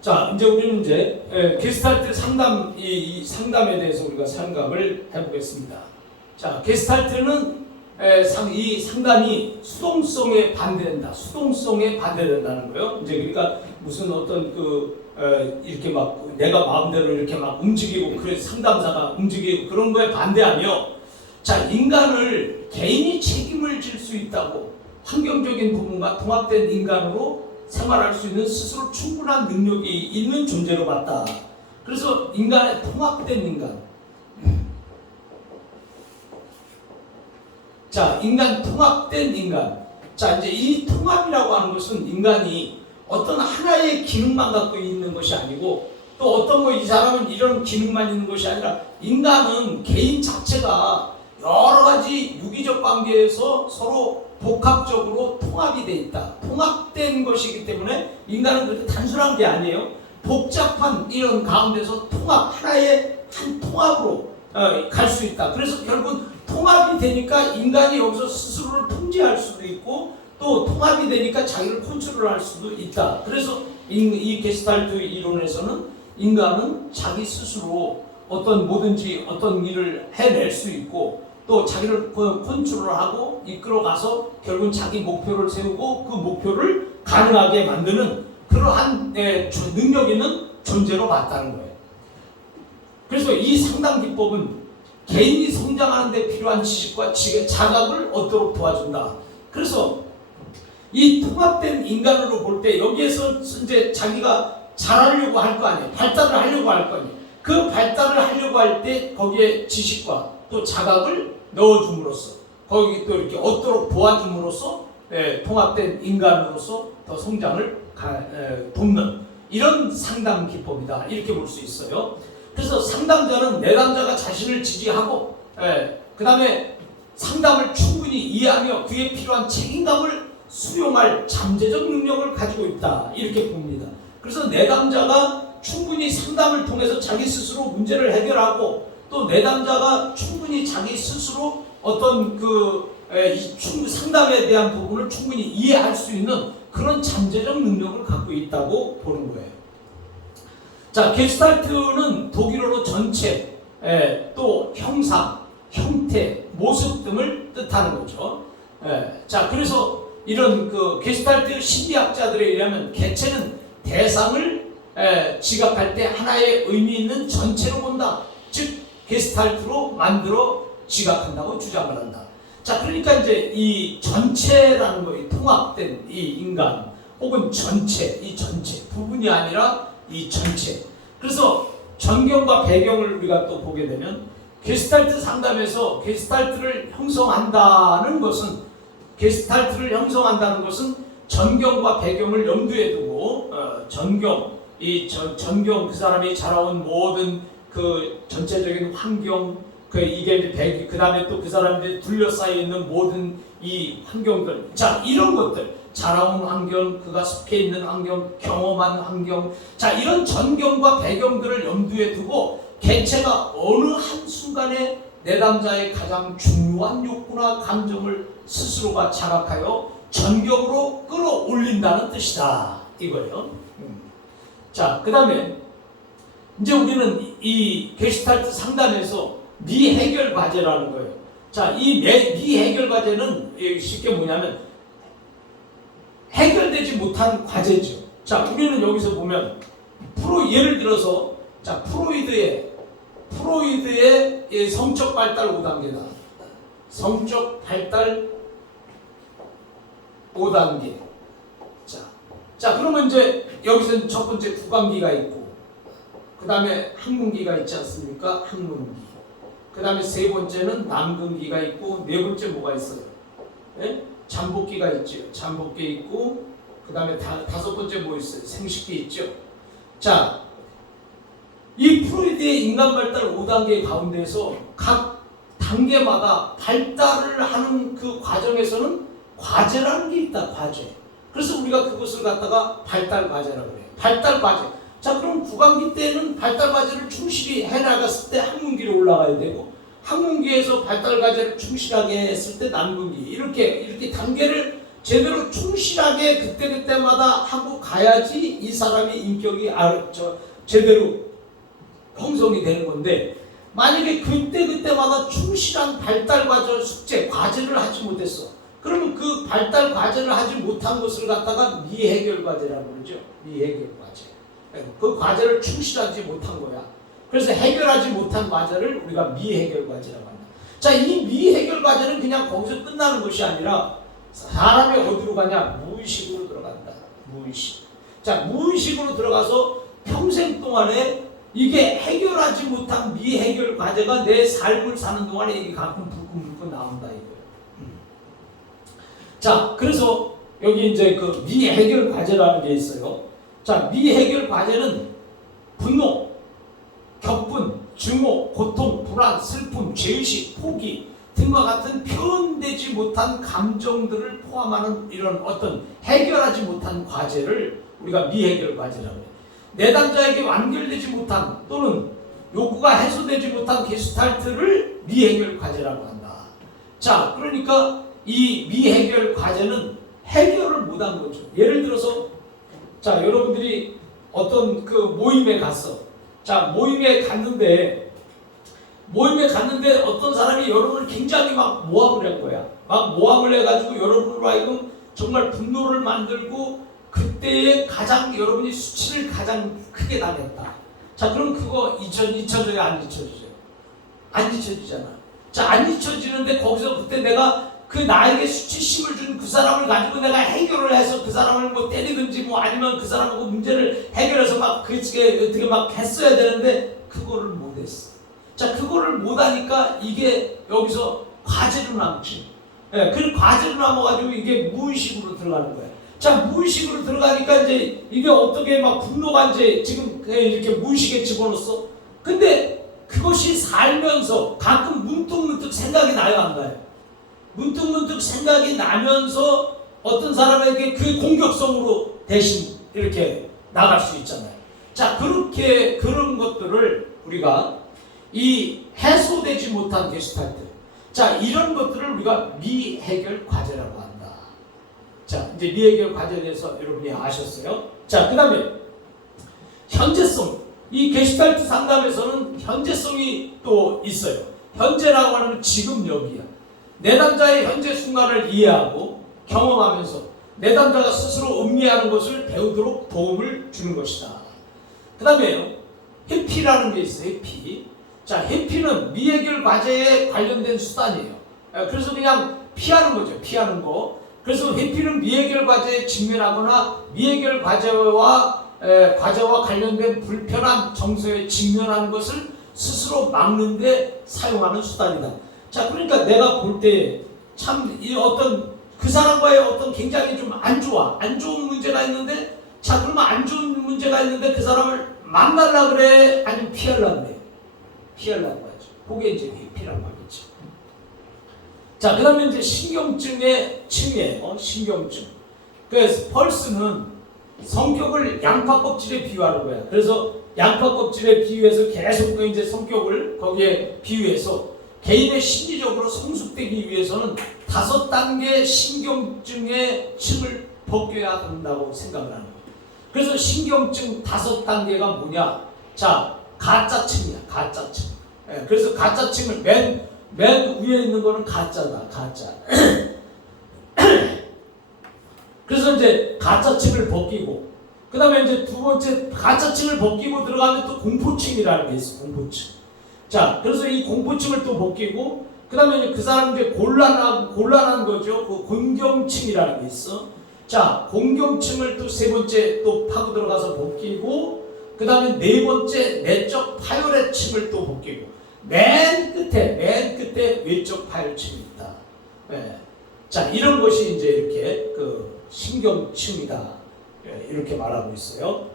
자, 이제 우리는 이제 게스탈트 상담, 이 상담에 대해서 우리가 생각을 해보겠습니다. 자, 게스탈트는 이 상담이 수동성에 반대된다. 수동성에 반대된다는 거예요. 이제 그러니까 무슨 어떤 이렇게 막 내가 마음대로 이렇게 막 움직이고 그래서 상담사가 움직이고 그런 거에 반대하며, 자, 인간을 개인이 책임을 질 수 있다고, 환경적인 부분과 통합된 인간으로 생활할 수 있는 스스로 충분한 능력이 있는 존재로 봤다. 그래서 인간의 통합된 인간. 자, 인간 통합된 인간. 자, 이제 이 통합이라고 하는 것은 인간이 어떤 하나의 기능만 갖고 있는 것이 아니고, 또 어떤 이 사람은 이런 기능만 있는 것이 아니라, 인간은 개인 자체가 여러 가지 유기적 관계에서 서로 복합적으로 통합이 돼 있다. 통합된 것이기 때문에 인간은 그렇게 단순한 게 아니에요. 복잡한 이런 가운데서 하나의 한 통합으로 갈 수 있다. 그래서 결국은 통합이 되니까 인간이 여기서 스스로를 통제할 수도 있고, 또 통합이 되니까 자기를 컨트롤할 수도 있다. 그래서 이 게스탈트 이론에서는 인간은 자기 스스로 뭐든지 어떤 일을 해낼 수 있고, 또 자기를 컨트롤하고 이끌어가서 결국은 자기 목표를 세우고 그 목표를 가능하게 만드는 그러한 능력 있는 존재로 봤다는 거예요. 그래서 이 상담 기법은 개인이 성장하는 데 필요한 지식과 자각을 얻도록 도와준다. 그래서 이 통합된 인간으로 볼 때 여기에서 이제 자기가 잘하려고 할 거 아니에요. 발달을 하려고 할 거 아니에요. 그 발달을 하려고 할 때 거기에 지식과 또 자각을 넣어줌으로써, 거기 또 이렇게 얻도록 도와줌으로써 통합된 인간으로서 더 성장을 돕는 이런 상담 기법이다. 이렇게 볼 수 있어요. 그래서 상담자는 내담자가 자신을 지지하고 그 다음에 상담을 충분히 이해하며 그에 필요한 책임감을 수용할 잠재적 능력을 가지고 있다. 이렇게 봅니다. 그래서 내담자가 충분히 상담을 통해서 자기 스스로 문제를 해결하고, 또 내담자가 충분히 자기 스스로 어떤 상담에 대한 부분을 충분히 이해할 수 있는 그런 잠재적 능력을 갖고 있다고 보는 거예요. 자, 게스탈트는 독일어로 전체, 또 형상, 형태, 모습 등을 뜻하는 거죠. 자, 그래서 이런 게스탈트 심리학자들에 의하면 개체는 대상을 지각할 때 하나의 의미 있는 전체로 본다. 즉 게스탈트로 만들어 지각한다고 주장을 한다. 자, 그러니까 이제 이 전체라는 거에 통합된 이 인간 혹은 전체, 이 전체 부분이 아니라 이 전체. 그래서 전경과 배경을 우리가 또 보게 되면 게스탈트 상담에서 게스탈트를 형성한다는 것은 전경과 배경을 염두에 두고 전경 그 사람이 자라온 모든 그 전체적인 환경, 이게 그 다음에 또 그 사람들이 둘러싸여 있는 모든 이 환경들, 자, 이런 것들, 자라온 환경, 그가 속해 있는 환경, 경험한 환경, 자, 이런 전경과 배경들을 염두에 두고 개체가 어느 한순간에 내담자의 가장 중요한 욕구나 감정을 스스로가 자각하여 전경으로 끌어올린다는 뜻이다. 이거예요. 자, 그 다음에 이제 우리는 이 게슈탈트 상담에서 미해결 과제라는 거예요. 자, 이 미해결 과제는 쉽게 뭐냐면 해결되지 못한 과제죠. 자, 우리는 여기서 보면 예를 들어서 자, 프로이드의 성적 발달 5단계다. 성적 발달 5단계. 자, 그러면 이제 여기서는 첫 번째 구강기가 있고, 그 다음에 항문기가 있지 않습니까? 항문기. 그 다음에 세 번째는 남근기가 있고, 네 번째 뭐가 있어요? 네? 잠복기가 있죠. 잠복기 있고, 그 다음에 다섯 번째 뭐 있어요? 생식기 있죠. 자, 이 프로이드의 인간 발달 5단계 가운데서 각 단계마다 발달을 하는 그 과정에서는 과제라는 게 있다. 과제. 그래서 우리가 그것을 갖다가 발달 과제라고 해요. 발달 과제. 자, 그럼 구강기 때는 발달 과제를 충실히 해나갔을 때 항문기로 올라가야 되고, 항문기에서 발달 과제를 충실하게 했을 때 남근기, 이렇게 단계를 제대로 충실하게 그때그때마다 하고 가야지 이 사람의 인격이 제대로 형성이 되는 건데, 만약에 그때그때마다 충실한 발달 과정, 숙제, 과제를 하지 못했어. 그러면 그 발달 과제를 하지 못한 것을 갖다가 미해결 과제라고 그러죠. 미해결 과제. 그 과제를 충실하지 못한 거야. 그래서 해결하지 못한 과제를 우리가 미해결 과제라고 한다. 자, 이 미해결 과제는 그냥 거기서 끝나는 것이 아니라 사람이 어디로 가냐? 무의식으로 들어간다. 무의식. 자, 무의식으로 들어가서 평생 동안에 이게 해결하지 못한 미해결 과제가 내 삶을 사는 동안에 이게 가끔 불끈불끈 나온다 이거예요. 자, 그래서 여기 이제 그 미해결 과제라는 게 있어요. 자, 미해결 과제는 분노, 격분, 증오, 고통, 불안, 슬픔, 죄의식, 포기 등과 같은 표현되지 못한 감정들을 포함하는 이런 어떤 해결하지 못한 과제를 우리가 미해결 과제라고 해요. 내담자에게 완결되지 못한 또는 요구가 해소되지 못한 게슈탈트를 미해결 과제라고 한다. 자, 그러니까 이 미해결 과제는 해결을 못한 거죠. 예를 들어서 자, 여러분들이 어떤 그 모임에 갔어. 자, 모임에 갔는데 어떤 사람이 여러분을 굉장히 막 모함을 한 거야. 막 모함을 해가지고 여러분으로 하여금 정말 분노를 만들고 그때에 가장 여러분이 수치를 가장 크게 당했다. 자, 그럼 그거 잊혀져요? 안 잊혀지죠? 안 잊혀지잖아. 자, 안 잊혀지는데 거기서 그때 내가 그 나에게 수치심을 준 그 사람을 가지고 내가 해결을 해서 그 사람을 뭐 때리든지 뭐 아니면 그 사람하고 문제를 해결해서 막 그게 어떻게 막 했어야 되는데 그거를 못했어. 자, 그거를 못하니까 이게 여기서 과제로 남지. 예, 그 과제로 남아가지고 이게 무의식으로 들어가는 거야. 자, 무의식으로 들어가니까 이제 이게 어떻게 막 분노가 이제 지금 이렇게 무의식에 집어넣었어. 근데 그것이 살면서 가끔 문득문득 생각이 나요, 안 나요? 문득문득 생각이 나면서 어떤 사람에게 그 공격성으로 대신 이렇게 나갈 수 있잖아요. 자, 그렇게 그런 것들을 우리가 이 해소되지 못한 게슈탈트, 자, 이런 것들을 우리가 미해결 과제라고 한다. 자, 이제 미해결 과제에 대해서 여러분이 아셨어요? 자, 그 다음에 현재성. 이 게슈탈트 상담에서는 현재성이 또 있어요. 현재라고 하는 지금 여기야. 내담자의 현재 순간을 이해하고 경험하면서 내담자가 스스로 음미하는 것을 배우도록 도움을 주는 것이다. 그 다음에 회피라는 게 있어요. 회피. 자, 회피는 미해결 과제에 관련된 수단이에요. 그래서 그냥 피하는 거죠. 피하는 거. 그래서 회피는 미해결 과제에 직면하거나 미해결 과제와 관련된 불편한 정서에 직면하는 것을 스스로 막는 데 사용하는 수단이다. 자, 그러니까 내가 볼 때 참 이 어떤 그 사람과의 어떤 굉장히 좀 안 좋은 문제가 있는데, 자, 그러면 안 좋은 문제가 있는데 그 사람을 만나려고 그래? 아니면 피하려고 그래? 피하려고 하죠. 그게 이제 회피란 말이죠. 자, 그 다음에 이제 신경증의 층이에요. 신경증. 그래서 펄스는 성격을 양파 껍질에 비유하는 거야. 그래서 양파 껍질에 비유해서 계속 이제 성격을 거기에 비유해서 개인의 심리적으로 성숙되기 위해서는 5단계 신경증의 층을 벗겨야 한다고 생각을 하는 거예요. 그래서 신경증 5단계가 뭐냐? 자, 가짜층이야. 가짜층. 예, 그래서 가짜층을 맨 위에 있는 거는 가짜다. 가짜. 그래서 이제 가짜층을 벗기고, 그 다음에 이제 두 번째 가짜층을 벗기고 들어가면 또 공포층이라는 게 있어. 공포층. 자, 그래서 이 공포층을 또 벗기고, 그 다음에 그 사람 이제 곤란한 거죠. 그 공경층이라는 게 있어. 자, 공경층을 또 세 번째 또 파고 들어가서 벗기고, 그 다음에 네 번째 내적 파열의 층을 또 벗기고, 맨 끝에 외적 파열층이 있다. 네. 자, 이런 것이 이제 이렇게 그 신경층이다. 이렇게 말하고 있어요.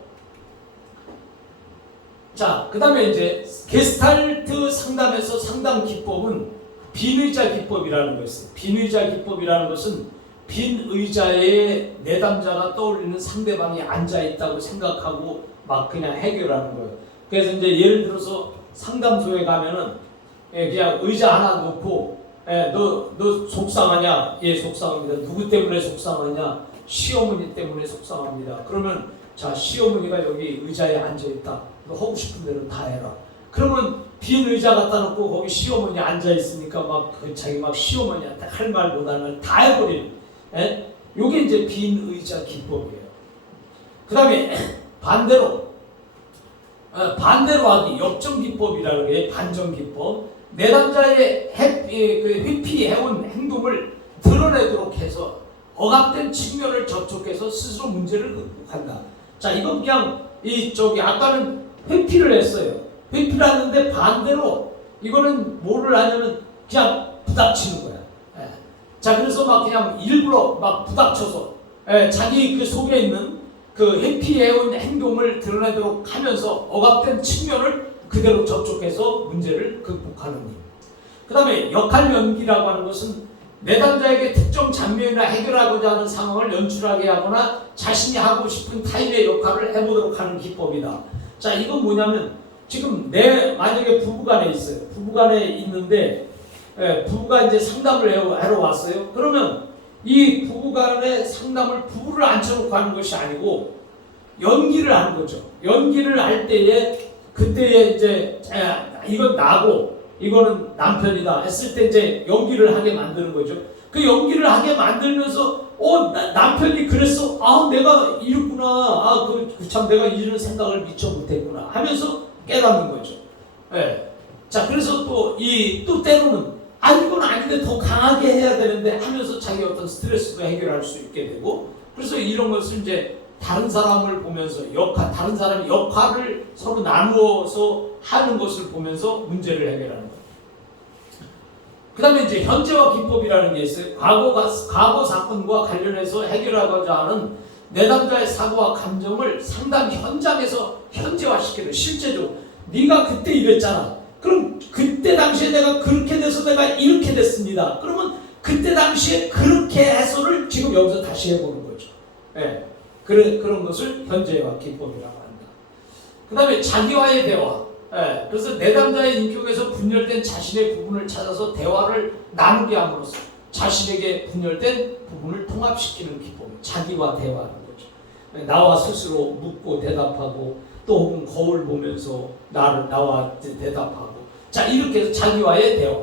자, 그 다음에 이제 게스탈트 상담에서 상담 기법은 빈의자 기법이라는 것이에요. 빈의자 기법이라는 것은 빈 의자에 내담자가 떠올리는 상대방이 앉아있다고 생각하고 막 그냥 해결하는 거예요. 그래서 이제 예를 들어서 상담소에 가면은 그냥 의자 하나 놓고 너 속상하냐? 예, 속상합니다. 누구 때문에 속상하냐? 시어머니 때문에 속상합니다. 그러면 자, 시어머니가 여기 의자에 앉아있다. 너 하고 싶은 대로 다 해라. 그러면 빈 의자 갖다 놓고 거기 시어머니 앉아있으니까 자기 시어머니한테 할 말 못 하는 다 해버리는. 요게 이제 빈 의자 기법이에요. 그 다음에 반대로 하기, 역정 기법이라는 게 반정 기법. 내담자의 회피해온 행동을 드러내도록 해서 억압된 측면을 접촉해서 스스로 문제를 극복한다. 자, 이건 그냥 아까는 회피를 했어요. 회피를 하는데 반대로 이거는 뭐를 하냐면 그냥 부닥치는 거야. 자, 그래서 그냥 일부러 부닥쳐서 자기 그 속에 있는 그 회피해온 행동을 드러내도록 하면서 억압된 측면을 그대로 접촉해서 문제를 극복하는 일. 그 다음에 역할 연기라고 하는 것은 내담자에게 특정 장면이나 해결하고자 하는 상황을 연출하게 하거나 자신이 하고 싶은 타인의 역할을 해보도록 하는 기법이다. 자, 이건 뭐냐면 지금 만약에 부부간에 있어요. 부부간에 있는데 부부가 이제 상담을 하러 왔어요. 그러면 이 부부간의 상담을 부부를 앉혀놓고 하는 것이 아니고 연기를 하는 거죠. 연기를 할 때에 그때에 이제 이건 나고 이거는 남편이다 했을 때 이제 연기를 하게 만드는 거죠. 그 연기를 하게 만들면서 남편이 그랬어. 내가 이랬구나. 참 내가 이런 생각을 미처 못했구나 하면서 깨닫는 거죠. 자, 그래서 또 때로는 이건 아닌데 더 강하게 해야 되는데 하면서 자기 어떤 스트레스도 해결할 수 있게 되고, 그래서 이런 것을 이제 다른 사람을 보면서 다른 사람의 역할을 서로 나누어서 하는 것을 보면서 문제를 해결하는 거예요. 그 다음에 이제 현재화 기법이라는 게 있어요. 과거 사건과 관련해서 해결하고자 하는 내담자의 사고와 감정을 상담 현장에서 현재화시키는, 실제적으로 네가 그때 이랬잖아. 그럼 그때 당시에 내가 그렇게 돼서 내가 이렇게 됐습니다. 그러면 그때 당시에 그렇게 해서를 지금 여기서 다시 해보는 거죠. 그런 것을 현재화 기법이라고 한다. 그 다음에 자기와의 대화. 그래서 내담자의 인격에서 분열된 자신의 부분을 찾아서 대화를 나누게 함으로써 자신에게 분열된 부분을 통합시키는 기법이 자기와 대화하는 거죠. 나와 스스로 묻고 대답하고 또 혹은 거울 보면서 나와 대답하고, 자, 이렇게 해서 자기와의 대화.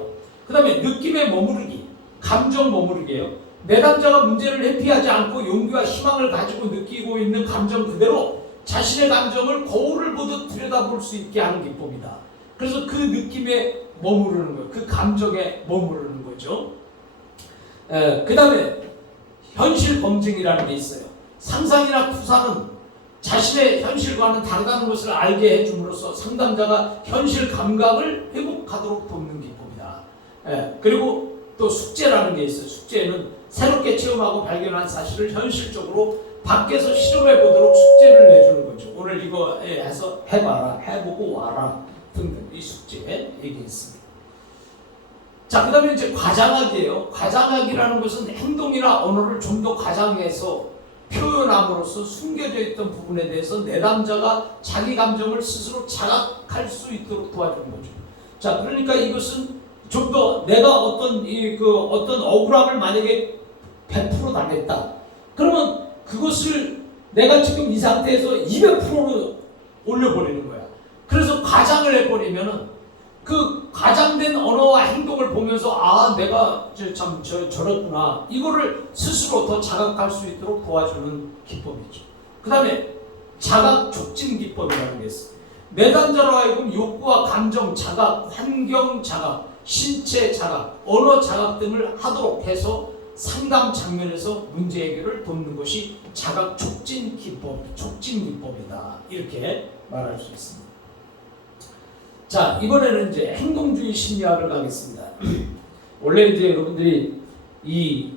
그 다음에 느낌의 머무르기, 감정 머무르기예요. 내담자가 문제를 회피하지 않고 용기와 희망을 가지고 느끼고 있는 감정 그대로 자신의 감정을 거울을 보듯 들여다볼 수 있게 하는 기법이다. 그래서 그 느낌에 머무르는 거예요. 그 감정에 머무르는 거죠. 그 다음에 현실 검증이라는 게 있어요. 상상이나 투사는 자신의 현실과는 다르다는 것을 알게 해줌으로써 상담자가 현실 감각을 회복하도록 돕는 기법이다. 그리고 또 숙제라는 게 있어요. 숙제는 새롭게 체험하고 발견한 사실을 현실적으로 밖에서 실험해 보도록 숙제를 내주는 거죠. 오늘 이거 해서 해봐라, 해보고 와라 등등 이 숙제에 얘기했습니다. 자, 그 다음에 이제 과장하기예요. 과장하기라는 것은 행동이나 언어를 좀 더 과장해서 표현함으로써 숨겨져 있던 부분에 대해서 내담자가 자기 감정을 스스로 자각할 수 있도록 도와주는 거죠. 자, 그러니까 이것은 좀 더 내가 어떤 억울함을 만약에 100% 당했다. 그러면 그것을 내가 지금 이 상태에서 200%로 올려버리는 거야. 그래서 과장을 해버리면은 그 과장된 언어와 행동을 보면서 내가 참 저랬구나. 이거를 스스로 더 자각할 수 있도록 도와주는 기법이죠. 그 다음에 자각 촉진 기법이라는 게 있어요. 내담자로 하여금 욕구와 감정 자각, 환경 자각, 신체 자각, 언어 자각 등을 하도록 해서 상담 장면에서 문제 해결을 돕는 것이 자각 촉진 기법이다. 이렇게 말할 수 있습니다. 자, 이번에는 이제 행동주의 심리학을 가겠습니다. 원래 이제 여러분들이 이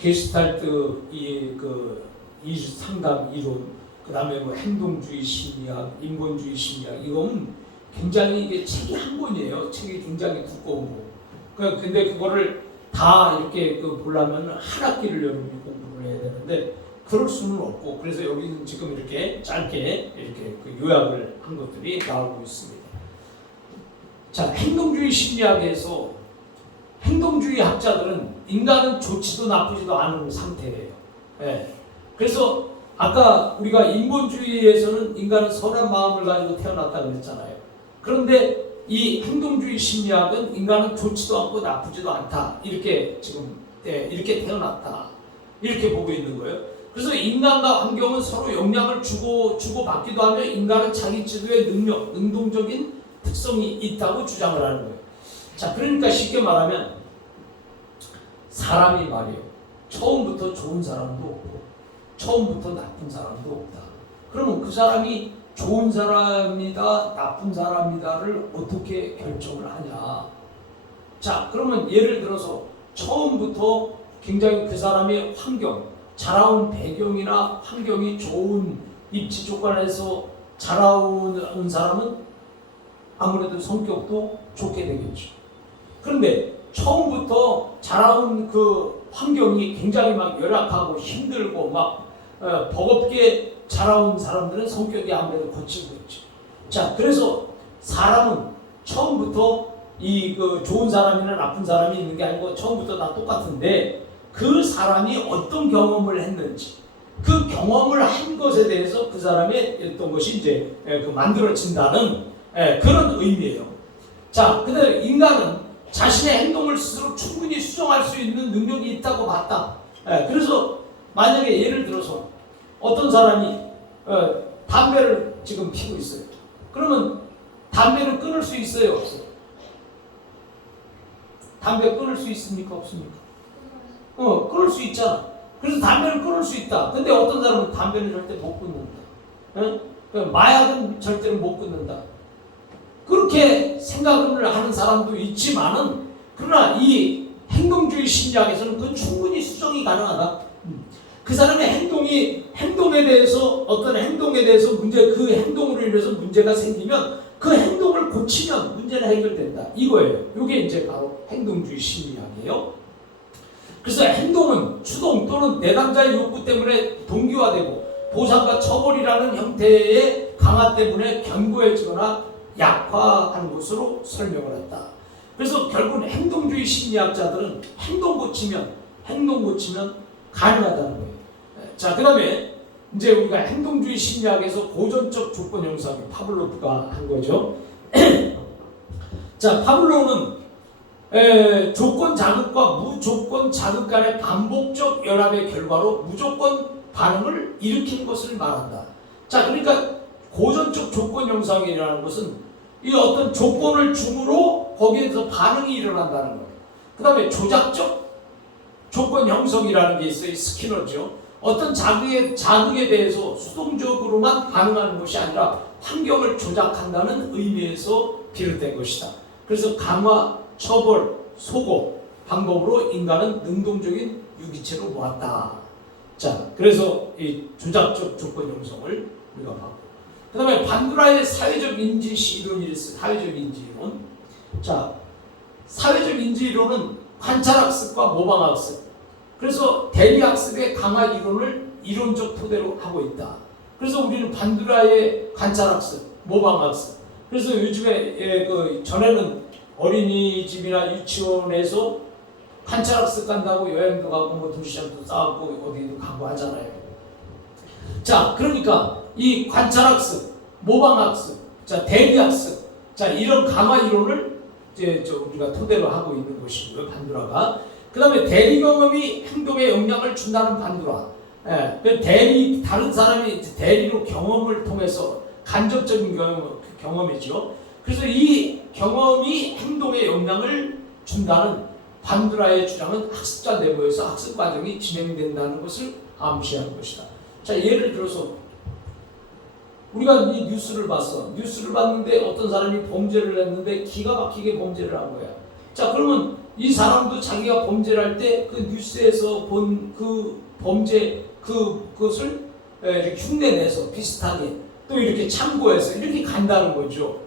게슈탈트 이 상담 이론, 그 다음에 뭐 행동주의 심리학, 인본주의 심리학, 이건 굉장히 이게 책이 한 권이에요. 책이 굉장히 두꺼운 거. 근데 그거를 다 이렇게 보려면 한 학기를 여러분이 공부를 해야 되는데 그럴 수는 없고, 그래서 여기는 지금 이렇게 짧게 이렇게 요약을 한 것들이 나오고 있습니다. 자, 행동주의 심리학에서 행동주의 학자들은 인간은 좋지도 나쁘지도 않은 상태예요. 예. 그래서 아까 우리가 인본주의에서는 인간은 선한 마음을 가지고 태어났다고 그랬잖아요. 그런데 이 행동주의 심리학은 인간은 좋지도 않고 나쁘지도 않다. 이렇게 지금 이렇게 태어났다. 이렇게 보고 있는 거예요. 그래서 인간과 환경은 서로 영향을 주고받기도 하며 인간은 자기 지도의 능력, 능동적인 특성이 있다고 주장을 하는 거예요. 자, 그러니까 쉽게 말하면 사람이 말이에요. 처음부터 좋은 사람도 없고 처음부터 나쁜 사람도 없다. 그러면 그 사람이 좋은 사람이다, 나쁜 사람이다를 어떻게 결정을 하냐? 자, 그러면 예를 들어서 처음부터 굉장히 그 사람의 환경, 자라온 배경이나 환경이 좋은 입지 조건에서 자라온 사람은 아무래도 성격도 좋게 되겠죠. 그런데 처음부터 자라온 그 환경이 굉장히 막 열악하고 힘들고 막 버겁게 자라온 사람들은 성격이 아무래도 거칠고 있죠. 자, 그래서 사람은 처음부터 그 좋은 사람이나 나쁜 사람이 있는 게 아니고 처음부터 다 똑같은데 그 사람이 어떤 경험을 했는지 그 경험을 한 것에 대해서 그 사람의 어떤 것이 이제 만들어진다는 그런 의미예요. 자, 근데 인간은 자신의 행동을 스스로 충분히 수정할 수 있는 능력이 있다고 봤다. 그래서 만약에 예를 들어서 어떤 사람이 담배를 지금 피고 있어요. 그러면 담배를 끊을 수 있어요, 없어요? 담배 끊을 수 있습니까, 없습니까? 끊을 수 있잖아. 그래서 담배를 끊을 수 있다. 근데 어떤 사람은 담배를 절대 못 끊는다. 마약은 절대로 못 끊는다. 그렇게 생각을 하는 사람도 있지만은 그러나 이 행동주의 심리학에서는 그건 충분히 수정이 가능하다. 그 사람의 행동에 대해서 어떤 행동에 대해서 그 행동으로 인해서 문제가 생기면 그 행동을 고치면 문제는 해결된다. 이거예요. 이게 이제 바로 행동주의 심리학이에요. 그래서 행동은 추동 또는 내담자의 욕구 때문에 동기화되고 보상과 처벌이라는 형태의 강화 때문에 견고해지거나 약화하는 것으로 설명을 했다. 그래서 결국은 행동주의 심리학자들은 행동 고치면 가능하다는 거예요. 자, 그 다음에 이제 우리가 행동주의 심리학에서 고전적 조건 형성, 파블로프가 한 거죠. 자, 파블로는 조건 자극과 무조건 자극 간의 반복적 연합의 결과로 무조건 반응을 일으키는 것을 말한다. 자, 그러니까 고전적 조건 형성이라는 것은 이 어떤 조건을 주므로 거기에서 반응이 일어난다는 거예요. 그 다음에 조작적 조건 형성이라는 게 있어요. 스키너죠. 어떤 자극에 대해서 수동적으로만 반응하는 것이 아니라 환경을 조작한다는 의미에서 비롯된 것이다. 그래서 강화, 처벌, 소고 방법으로 인간은 능동적인 유기체로 모았다. 자, 그래서 이 조작적 조건 형성을 우리가 봤고, 그 다음에 반두라의 사회적 인지 이론이 있어요. 사회적 인지 이론. 자, 사회적 인지 이론은 관찰학습과 모방학습, 그래서 대리학습의 강화 이론을 이론적 토대로 하고 있다. 그래서 우리는 반두라의 관찰학습, 모방학습. 그래서 요즘에 전에는 어린이집이나 유치원에서 관찰학습 간다고 여행도 가고 뭐 도시락도 싸고 어디도 가고 하잖아요. 자, 그러니까 이 관찰학습, 모방학습, 자, 대리학습, 자, 이런 강화 이론을 이제 우리가 토대로 하고 있는 것이고요, 반두라가. 그 다음에 대리 경험이 행동에 영향을 준다는 반두라. 다른 사람이 대리로 경험을 통해서 간접적인 경험이죠. 그래서 이 경험이 행동에 영향을 준다는 반두라의 주장은 학습자 내부에서 학습 과정이 진행된다는 것을 암시하는 것이다. 자, 예를 들어서 우리가 이 뉴스를 봤어. 뉴스를 봤는데 어떤 사람이 범죄를 했는데 기가 막히게 범죄를 한 거야. 자, 그러면 이 사람도 자기가 범죄를 할 때 그 뉴스에서 본 그 범죄 그것을 이렇게 흉내내서 비슷하게 또 이렇게 참고해서 이렇게 간다는 거죠.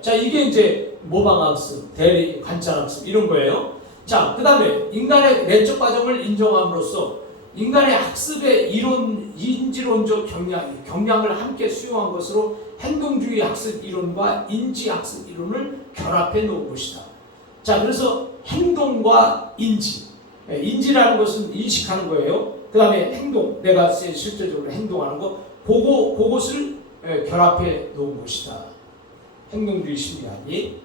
자, 이게 이제 모방학습, 대리 관찰학습 이런 거예요. 자, 그 다음에 인간의 내적 과정을 인정함으로써 인간의 학습의 인지론적 경향을 함께 수용한 것으로 행동주의 학습 이론과 인지학습 이론을 결합해 놓은 것이다. 자, 그래서 행동과 인지. 인지라는 것은 인식하는 거예요. 그 다음에 행동, 내가 실제적으로 행동하는 거, 그것을 결합해 놓은 것이다. 행동주의 심리학이.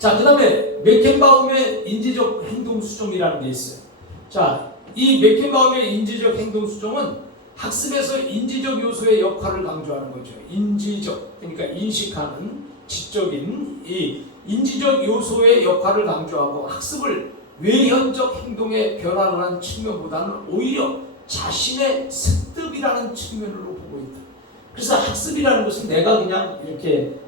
자, 그 다음에 메켄바움의 인지적 행동 수종이라는 게 있어요. 자, 이 메켄바움의 인지적 행동 수종은 학습에서 인지적 요소의 역할을 강조하는 거죠. 인지적, 그러니까 인식하는 지적인 이 인지적 요소의 역할을 강조하고 학습을 외현적 행동의 변화를 하는 측면보다는 오히려 자신의 습득이라는 측면으로 보고 있다. 그래서 학습이라는 것은 내가 그냥 이렇게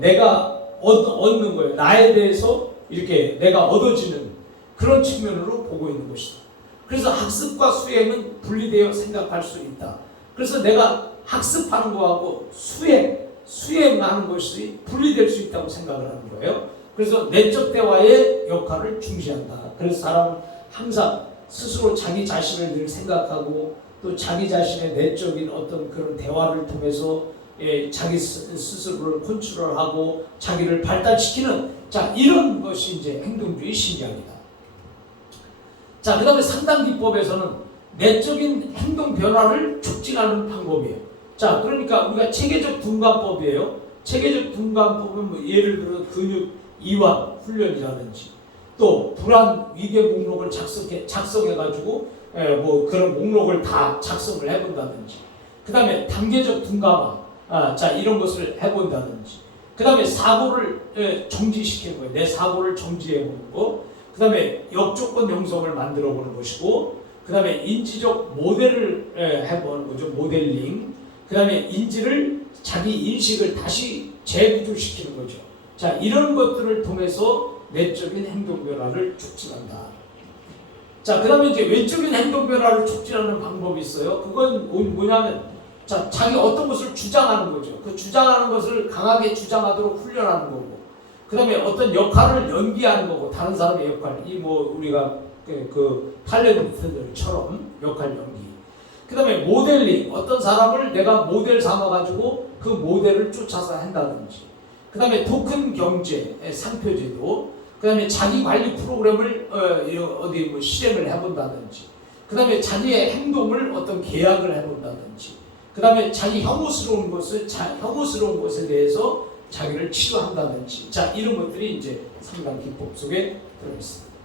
내가 얻는 거예요. 나에 대해서 이렇게 내가 얻어지는 그런 측면으로 보고 있는 것이다. 그래서 학습과 수행은 분리되어 생각할 수 있다. 그래서 내가 학습하는 거하고 수행하는 것이 분리될 수 있다고 생각을 하는 거예요. 그래서 내적 대화의 역할을 중시한다. 그래서 사람은 항상 스스로 자기 자신을 늘 생각하고 또 자기 자신의 내적인 어떤 그런 대화를 통해서 자기 스스로를 컨트롤하고 자기를 발달시키는 자, 이런 것이 이제 행동주의 심리학이다. 자, 그 다음에 상담 기법에서는 내적인 행동 변화를 촉진하는 방법이에요. 자, 그러니까 우리가 체계적 둔감법이에요. 체계적 둔감법은 뭐 예를 들어 근육 이완 훈련이라든지 또 불안 위계 목록을 작성해가지고 뭐 그런 목록을 다 작성을 해본다든지, 그 다음에 단계적 둔감화, 자, 이런 것을 해본다든지, 그 다음에 사고를 정지시키는 거예요. 내 사고를 정지해보는 거. 그 다음에 역조건 형성을 만들어 보는 것이고, 그 다음에 인지적 모델을 해보는 거죠. 모델링. 그 다음에 인지를, 자기 인식을 다시 재구조시키는 거죠. 자, 이런 것들을 통해서 내적인 행동 변화를 촉진한다. 자, 그 다음에 이제 외적인 행동 변화를 촉진하는 방법이 있어요. 그건 뭐냐면, 자, 자기 어떤 것을 주장하는 거죠. 그 주장하는 것을 강하게 주장하도록 훈련하는 거고, 그 다음에 어떤 역할을 연기하는 거고, 다른 사람의 역할, 이 뭐 우리가 그 탤런트들처럼 역할 연기. 그 다음에 모델링, 어떤 사람을 내가 모델 삼아가지고 그 모델을 쫓아서 한다든지. 그 다음에 토큰 경제, 상표제도, 그 다음에 자기 관리 프로그램을 어디 뭐 실행을 해본다든지, 그 다음에 자기의 행동을 어떤 계약을 해본다든지, 그 다음에 자기 혐오스러운 것에 대해서 자기를 치료한다든지, 자, 이런 것들이 이제 상담 기법 속에 들어있습니다.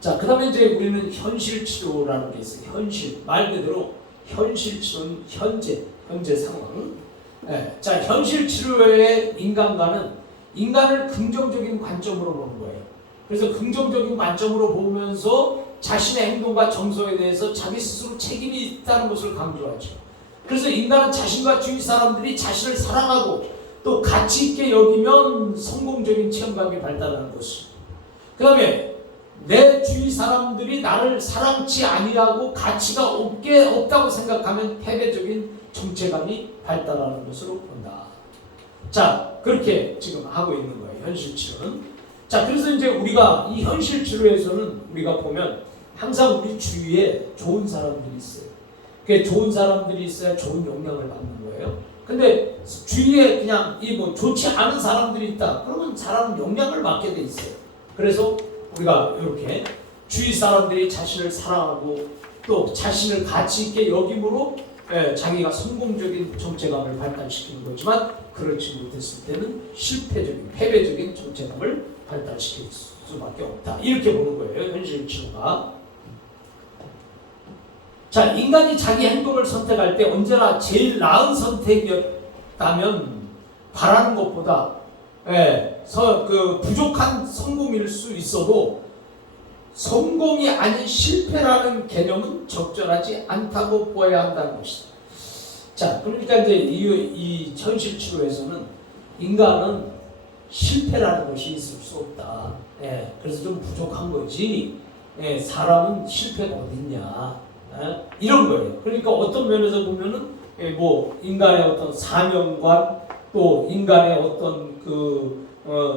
자, 그 다음에 이제 우리는 현실 치료라는 게 있어요. 현실, 말 그대로 현실 치료는 현재 상황. 자, 현실 치료의 인간과는 인간을 긍정적인 관점으로 보는 거예요. 그래서 긍정적인 관점으로 보면서 자신의 행동과 정서에 대해서 자기 스스로 책임이 있다는 것을 강조하죠. 그래서 인간은 자신과 주위 사람들이 자신을 사랑하고 또 가치 있게 여기면 성공적인 체험감이 발달하는 것이죠. 그 다음에 내 주위 사람들이 나를 사랑치 아니하고 가치가 없다고 생각하면 패배적인 정체감이 발달하는 것으로 본다. 자, 그렇게 지금 하고 있는 거예요. 현실 치료는. 자, 그래서 이제 우리가 이 현실 치료에서는 우리가 보면 항상 우리 주위에 좋은 사람들이 있어요. 그 좋은 사람들이 있어야 좋은 영향을 받는 거예요. 근데 주위에 그냥 이 뭐 좋지 않은 사람들이 있다. 그러면 사람은 영향을 받게 돼 있어요. 그래서 우리가 이렇게 주위 사람들이 자신을 사랑하고 또 자신을 가치 있게 여김으로 자기가 성공적인 정체감을 발달시키는 거지만, 그렇지 못했을 때는 실패적인, 패배적인 정체감을 발달시킬 수밖에 없다. 이렇게 보는 거예요, 현실 치료가. 자, 인간이 자기 행동을 선택할 때 언제나 제일 나은 선택이었다면 바라는 것보다 부족한 성공일 수 있어도 성공이 아닌 실패라는 개념은 적절하지 않다고 보아야 한다는 것이다. 자, 그러니까 이제 이 현실 치료에서는 인간은 실패라는 것이 있을 수 없다. 그래서 좀 부족한 거지. 사람은 실패가 어딨냐. 이런 거예요. 그러니까 어떤 면에서 보면은 뭐 인간의 어떤 사명관, 또 인간의 어떤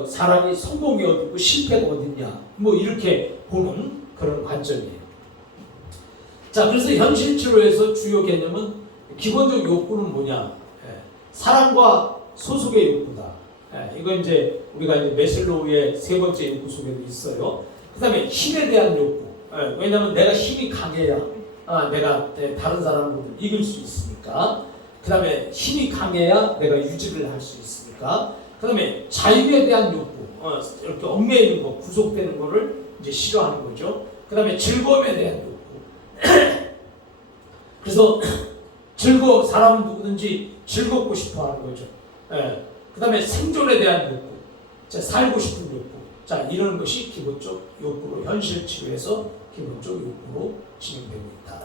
사람이 성공이 어디고 실패가 어딨냐, 뭐 이렇게 보는 그런 관점이에요. 자, 그래서 현실 치료에서 주요 개념은 기본적 욕구는 뭐냐? 사랑과 소속의 욕구다. 이거 이제 우리가 이제 메슬로우의 세 번째 욕구 속에도 있어요. 그다음에 힘에 대한 욕구. 왜냐하면 내가 힘이 강해야 내가 다른 사람을 이길 수 있으니까. 그다음에 힘이 강해야 내가 유지를 할 수 있으니까. 그다음에 자유에 대한 욕구. 이렇게 얽매이는 거, 구속되는 거를 이제 싫어하는 거죠. 그다음에 즐거움에 대한 욕구. 그래서 사람은 누구든지 즐겁고 싶어하는 거죠. 그다음에 생존에 대한 욕구, 살고 싶은 욕구, 이런 것이 기본적 욕구로 현실 치유에서 기본적 욕구로 진행되고 있다.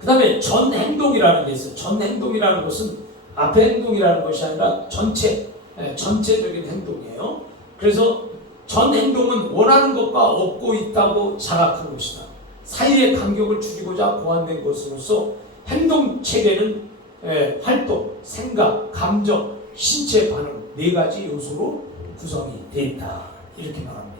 그다음에 전 행동이라는 게 있어요. 전 행동이라는 것은 앞에 행동이라는 것이 아니라 전체적인 행동이에요. 그래서 전 행동은 원하는 것과 얻고 있다고 자각한 것이다. 사이의 간격을 줄이고자 고안된 것으로서 행동 체계는 활동, 생각, 감정, 신체 반응 네 가지 요소로 구성이 되어 있다. 이렇게 말합니다.